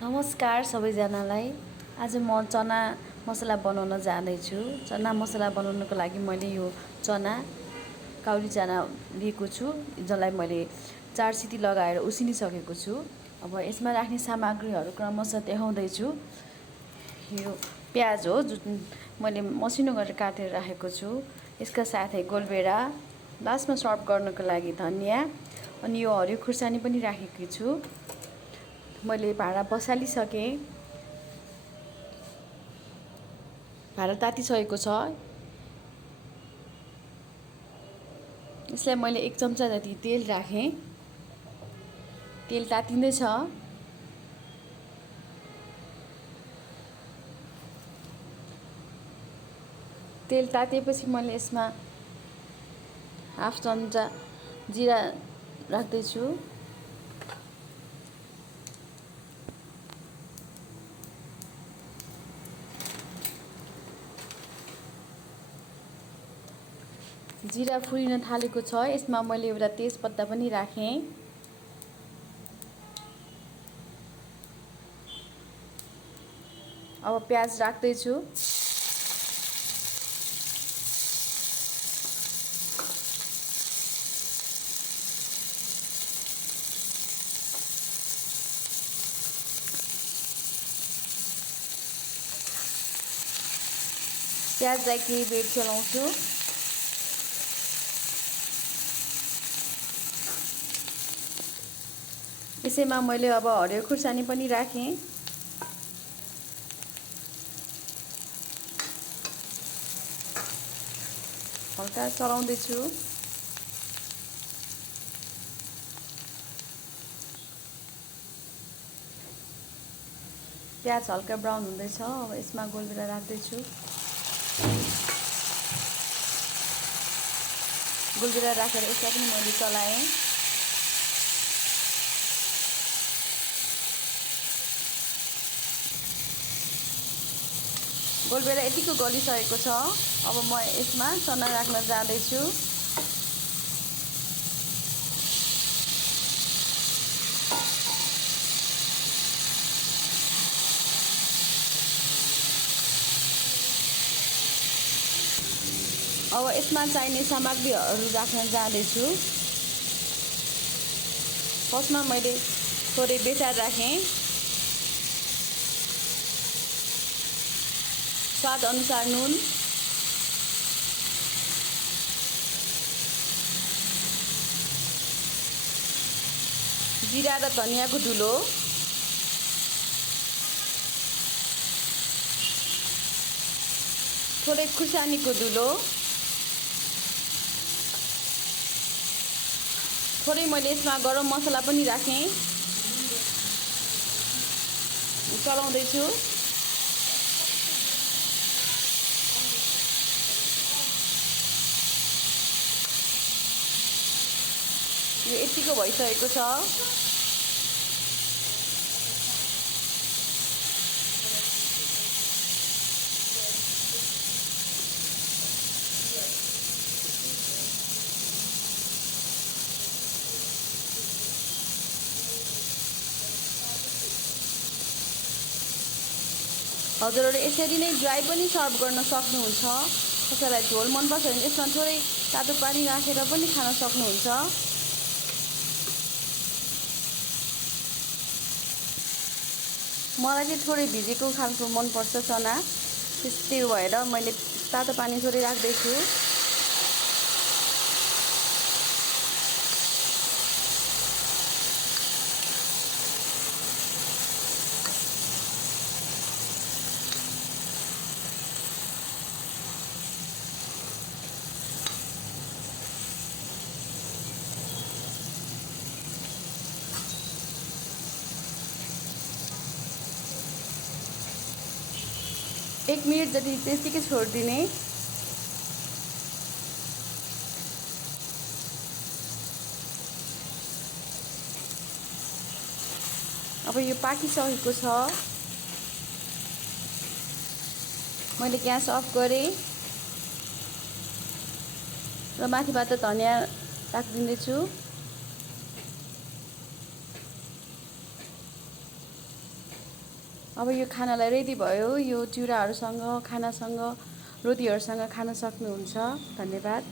नमस्कार सबैजनालाई। आज म चना मसला बनाउन जाँदैछु। चना मसला बनाउनको लागि मैले यो चना काउली चना लिएको छु, जसलाई मैले 4 सिटी लगाएर उसिनिसकेको छु। अब यसमा राख्ने सामग्रीहरू क्रमशः देखाउँदैछु। यो प्याज हो जुन मैले मसिनो गरेर काटेर राखेको छु। यसका साथै गोलभेडा, लास्टमा सर्भ गर्नको लागि धनिया, अनि यो हरियो खुर्सानी पनि राखेकी छु। मैले भाँडा बसालिसकेँ। भाँडा तातिसकेको छ। यसलाई मैले 1 चम्चा जति तेल राखेँ। तेल तातिँदैछ। तेल तातिएपछि मैले यसमा हाफ चम्चा जिरा राख्दैछु। जिरा फुलिन थालेको छ। यसमा मैले एउटा तेजपत्ता पनि राखेँ। अब प्याज राख्दैछु। प्याजलाई केही बेर चलाउँछु। यसैमा मैले अब हरियो खुर्सानी पनि राखेँ। हल्का चलाउँदैछु। प्याज हल्का ब्राउन हुँदैछ। अब यसमा गोलभेडा राख्दैछु। गोलभेडा राखेर यसलाई पनि मैले चलाएँ। गोलभेडा यतिको गलिसकेको छ। अब म यसमा चना राख्न जाँदैछु। अब यसमा चाहिने सामग्रीहरू राख्न जाँदैछु। फर्स्टमा मैले थोरै बेसार राखेँ। स्वाद अनुसार नुन, जिरा र धनियाको धुलो, थोरै खुर्सानीको धुलो, थोरै मैले यसमा गरम मसला पनि राखेँ। चलाउँदैछु। यो यतिको भइसकेको छ। हजुरहरूले यसरी नै ड्राई पनि सर्भ गर्न सक्नुहुन्छ। कसैलाई झोल मनपर्छ भने यसमा थोरै तातो पानी राखेर पनि खान सक्नुहुन्छ। मलाई चाहिँ थोरै भिजेको खालको मनपर्छ चना, त्यही भएर मैले तातो पानी थोरै राख्दैछु। एक मिनट जति त्यतिकै छोडिदिने। अब यो पाकिसकेको छ। मैले ग्यास अफ गरेँ र माथिबाट धनिया राखिदिँदैछु। अब यो खानालाई रेडी भयो। यो चिउराहरूसँग खानासँग रोटीहरूसँग खान सक्नुहुन्छ। धन्यवाद।